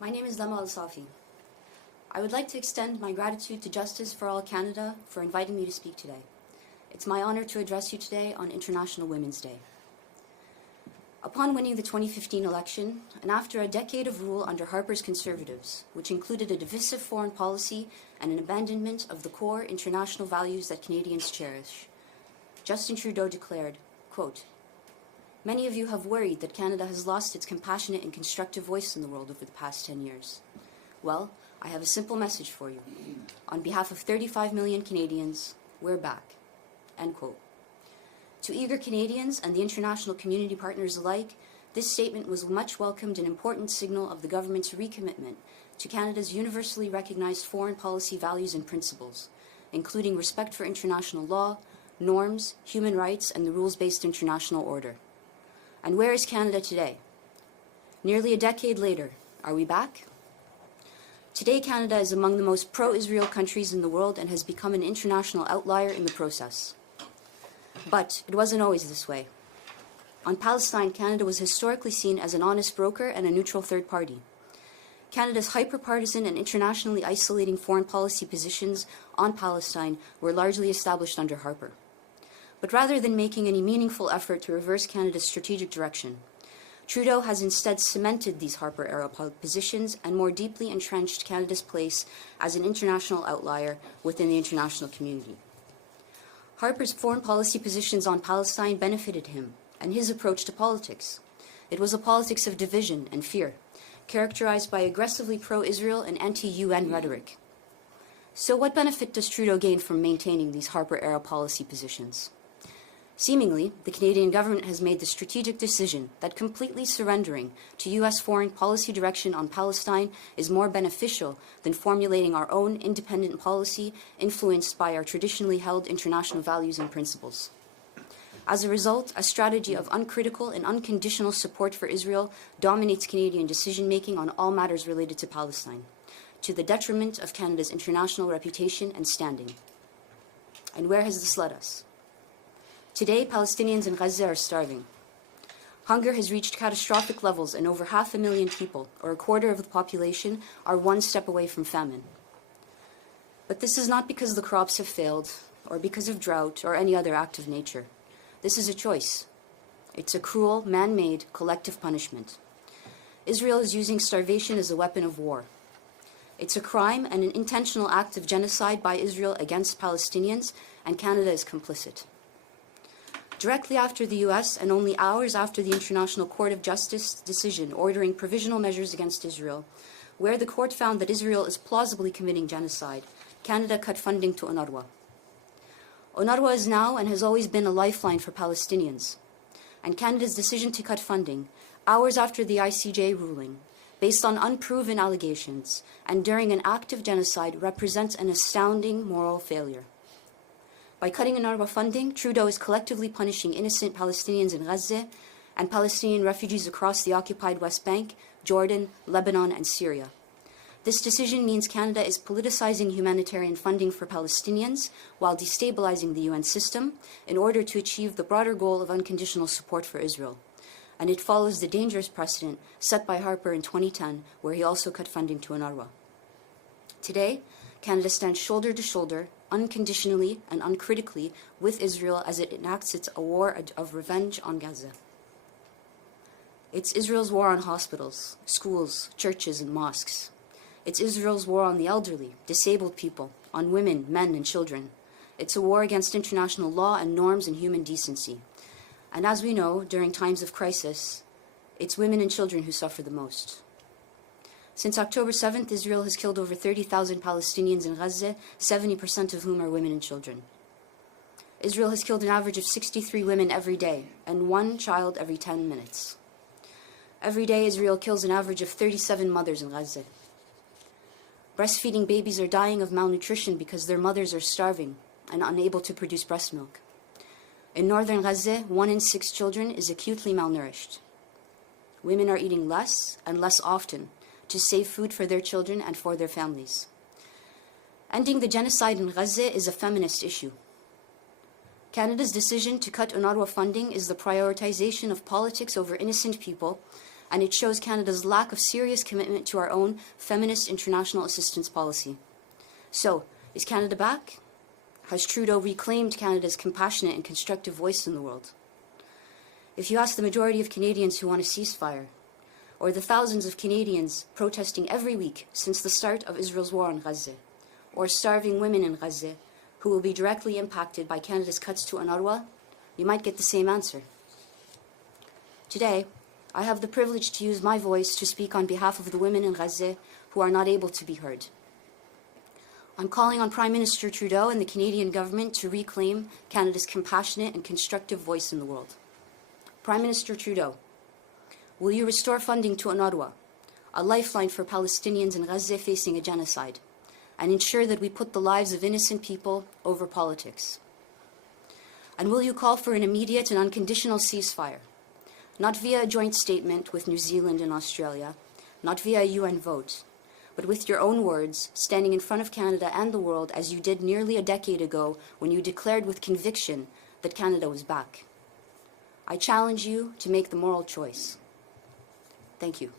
My name is Lama Al-Safi. I would like to extend my gratitude to Justice for All Canada for inviting me to speak today. It's my honor to address you today on International Women's Day. Upon winning the 2015 election, and after a decade of rule under Harper's Conservatives, which included a divisive foreign policy and an abandonment of the core international values that Canadians cherish, Justin Trudeau declared, quote, "Many of you have worried that Canada has lost its compassionate and constructive voice in the world over the past 10 years. Well, I have a simple message for you. On behalf of 35 million Canadians, we're back." End quote. To eager Canadians and the international community partners alike, this statement was a much welcomed and important signal of the government's recommitment to Canada's universally recognized foreign policy values and principles, including respect for international law, norms, human rights, and the rules-based international order. And where is Canada today? Nearly a decade later, are we back? Today, Canada is among the most pro-Israel countries in the world and has become an international outlier in the process. But it wasn't always this way. On Palestine, Canada was historically seen as an honest broker and a neutral third party. Canada's hyper-partisan and internationally isolating foreign policy positions on Palestine were largely established under Harper. But rather than making any meaningful effort to reverse Canada's strategic direction, Trudeau has instead cemented these Harper-era positions and more deeply entrenched Canada's place as an international outlier within the international community. Harper's foreign policy positions on Palestine benefited him and his approach to politics. It was a politics of division and fear, characterized by aggressively pro-Israel and anti-UN rhetoric. So what benefit does Trudeau gain from maintaining these Harper-era policy positions? Seemingly, the Canadian government has made the strategic decision that completely surrendering to U.S. foreign policy direction on Palestine is more beneficial than formulating our own independent policy influenced by our traditionally held international values and principles. As a result, a strategy of uncritical and unconditional support for Israel dominates Canadian decision-making on all matters related to Palestine, to the detriment of Canada's international reputation and standing. And where has this led us? Today, Palestinians in Gaza are starving. Hunger has reached catastrophic levels and over 500,000 people, or a quarter of the population, are one step away from famine. But this is not because the crops have failed, or because of drought, or any other act of nature. This is a choice. It's a cruel, man-made, collective punishment. Israel is using starvation as a weapon of war. It's a crime and an intentional act of genocide by Israel against Palestinians, and Canada is complicit. Directly after the U.S. and only hours after the International Court of Justice decision ordering provisional measures against Israel, where the court found that Israel is plausibly committing genocide, Canada cut funding to UNRWA. UNRWA is now and has always been a lifeline for Palestinians. And Canada's decision to cut funding, hours after the ICJ ruling, based on unproven allegations and during an act of genocide, represents an astounding moral failure. By cutting UNRWA funding, Trudeau is collectively punishing innocent Palestinians in Gaza and Palestinian refugees across the occupied West Bank, Jordan, Lebanon, and Syria. This decision means Canada is politicizing humanitarian funding for Palestinians while destabilizing the UN system in order to achieve the broader goal of unconditional support for Israel. And it follows the dangerous precedent set by Harper in 2010, where he also cut funding to UNRWA. Today, Canada stands shoulder to shoulder, unconditionally and uncritically, with Israel as it enacts its war of revenge on Gaza. It's Israel's war on hospitals, schools, churches, and mosques. It's Israel's war on the elderly, disabled people, on women, men, and children. It's a war against international law and norms and human decency. And as we know, during times of crisis, it's women and children who suffer the most. Since October 7th, Israel has killed over 30,000 Palestinians in Gaza, 70% of whom are women and children. Israel has killed an average of 63 women every day, and 1 child every 10 minutes. Every day, Israel kills an average of 37 mothers in Gaza. Breastfeeding babies are dying of malnutrition because their mothers are starving and unable to produce breast milk. In northern Gaza, 1 in 6 children is acutely malnourished. Women are eating less and less often to save food for their children and for their families. Ending the genocide in Gaza is a feminist issue. Canada's decision to cut UNRWA funding is the prioritization of politics over innocent people and it shows Canada's lack of serious commitment to our own feminist international assistance policy. So, is Canada back? Has Trudeau reclaimed Canada's compassionate and constructive voice in the world? If you ask the majority of Canadians who want a ceasefire, or the thousands of Canadians protesting every week since the start of Israel's war on Gaza, or starving women in Gaza who will be directly impacted by Canada's cuts to UNRWA, you might get the same answer. Today, I have the privilege to use my voice to speak on behalf of the women in Gaza who are not able to be heard. I'm calling on Prime Minister Trudeau and the Canadian government to reclaim Canada's compassionate and constructive voice in the world. Prime Minister Trudeau, will you restore funding to UNRWA, a lifeline for Palestinians in Gaza facing a genocide, and ensure that we put the lives of innocent people over politics? And will you call for an immediate and unconditional ceasefire, not via a joint statement with New Zealand and Australia, not via a UN vote, but with your own words, standing in front of Canada and the world as you did nearly a decade ago when you declared with conviction that Canada was back? I challenge you to make the moral choice. Thank you.